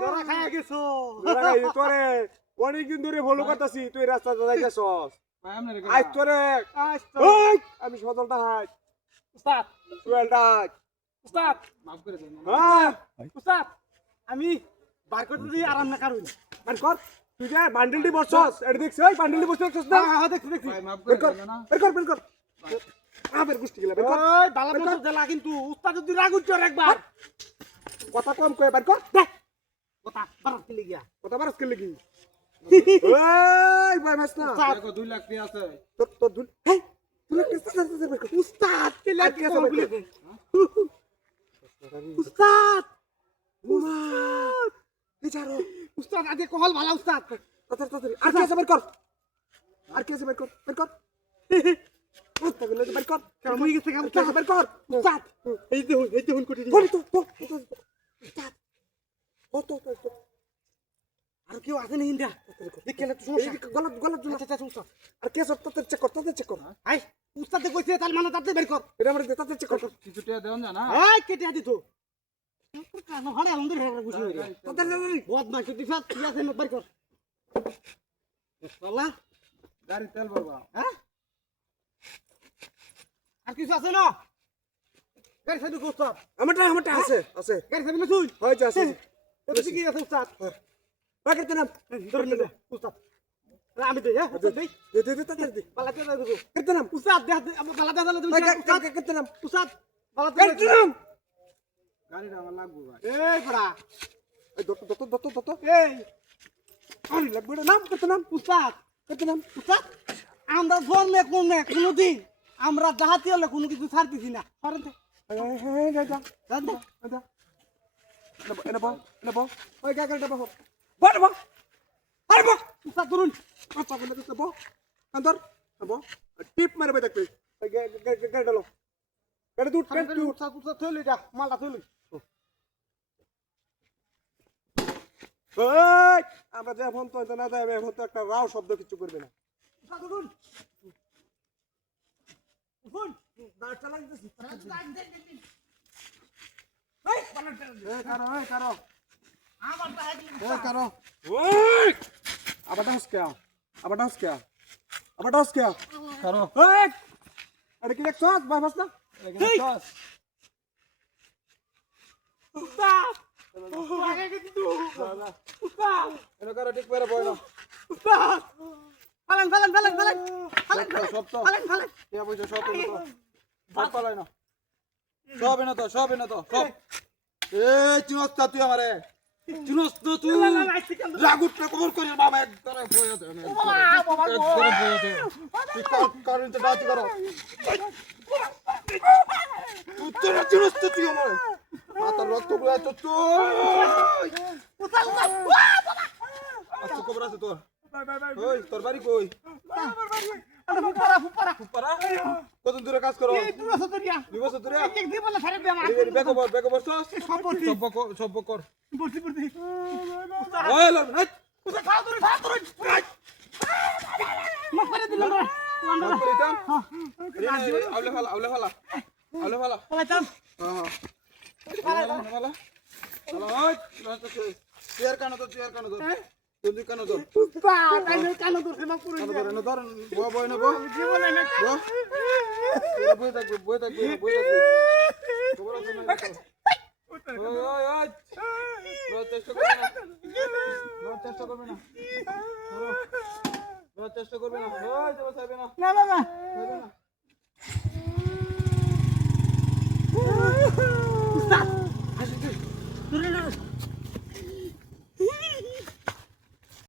ধরা খায় গেছো তোরে অনেকদিন ধরে ফলো করতেছি তুই রাস্তাতে যাইতেছস আজ তোরে আমি সদলটা হাই উস্তাদ টুয়েলটা উস্তাদ মাফ করে দেন হ্যাঁ উস্তাদ আমি বার করতে দিই আরাম না কারুন আর কর তুই যে বান্ডেলটি বসছস এটা দেখছিস ওই বান্ডেলটি বসছস না হ্যাঁ দেখছি দেখছি ভাই মাফ বের করে কর দেন না বের কর আবার গুষ্টি গেলা বের কর ওই বালা বছর দেলা কিন্তু উস্তাদ যদি রাগ উঠছে একবার কথা কম কই বের কর দেখ কথা বারাত চলে গিয়া কথা বারস কে লাগি ওই ভাই মাস না দেখো 2 লাখ টাকা আছে তো দুল হেই তুই একটা বের কর উস্তাদ চলে আর কি আছে বের কর? উস্তাদ উস্তাদ বিচারো উস্তাদ আগে কহল ভালা উস্তাদ তাড়াতাড়ি আর কি আছে বের কর আর কি আছে বের কর উস্তাদ বলে বের কর কেমন হয়ে গেছে আর কি আছে বের কর উস্তাদ এই দেখুন কোটি বলি তো উস্তাদ তো আর কেউ আছে না ইন্দা দেখ কেন তো সমস্যা গলত জুলা আচ্ছা আচ্ছা উস্তাদ আর কে সব তাতে চেক কর আই উস্তাদে কইছে তাহলে মানে তাতে বের কর এটা আমরা তাতে চেক কর কিছু টাকা দেন না এই কেটে দিত কানো হাড়ে আলমদের হেরা বুঝি হইরা তাতে বদমাশ তুই সব কি আছে বের কর আল্লাহ গাড়ি তেল ভরবা হ্যাঁ আর কিছু আছে না গাড়ি সাইড উস্তাদ আমারটা আছে গাড়ি সাইড না তুই হয়েছে আছে এটা কি আছে উস্তাদ রাখতে নাম ধরে নে উস্তাদ আমি দেই হ্যাঁ উস্তাদ দেই দে তাতে দে বালাতে দাও দেবো করতে নাম উস্তাদ দেখ বালাতে দাও তুমি উস্তাদ করতে নাম উস্তাদ বালাতে করতে নাম গাড়িটা আমার লাগবে ভাই এই বড়া এই দত এই আরে লাগবে না নাম করতে নাম উস্তাদ করতে নাম উস্তাদ আমরা জন্মে কোনদিন আমরা জাহাতি হলে কোনো কিছু ছাড়তেছি না সরেন তো হ্যাঁ যা জান দে যা এনে বল ওই গাগাটা বল বল আরে বল উস্তাদ ধরুন আচ্ছা বলে দিতে বল আন্দর বল টিপ মারবে দেখতে গাড়ি ডালো গাড়ি দুট উস্তাদ উস্তাদ থইলে যা মালটা থইলে এই আমরা যে ফোন তো না যাবে এখন তো একটা রাও শব্দ কিছু করবে না উস্তাদ ধরুন উঠুন দাঁড়টা লাগতেছি এই বালাটা কারো আমারটা হাইলি কারো ওই আবার ডাউস কে কারো এই আরে কি দেখছস ভাই বাস না উস্তাদ লাগে কিন্তু উস্তাদ এনে কারো ঠিক করে বই না উস্তাদ ফালেন সব তো ফালেন কে বইছো সব তো সব পালাই না সব এনে তো সব এই চিনস তা তুই আমারে চিনস তো তুই রাগুট না কবর করে বাবা একবারে বইয়া দে একবারে বইয়া দে তুই কারেন্ট দাঁতি করো তুই তোর চিনস তো তুই আমারে মাথার রক্ত বইয়া তো তুই আচ্ছা কবর আছে তোর ওই তোর বাড়ি কই ফুপারা কত দূরে কাজ করো দুই বছর ধরে বেক বর সব কর ওই লন হাট আউলে ফালা চেয়ার কানো তো তুই কানো তো ধর বই না বই থাকবে খবর আছে না চেষ্টা করবে না চেষ্টা করবে না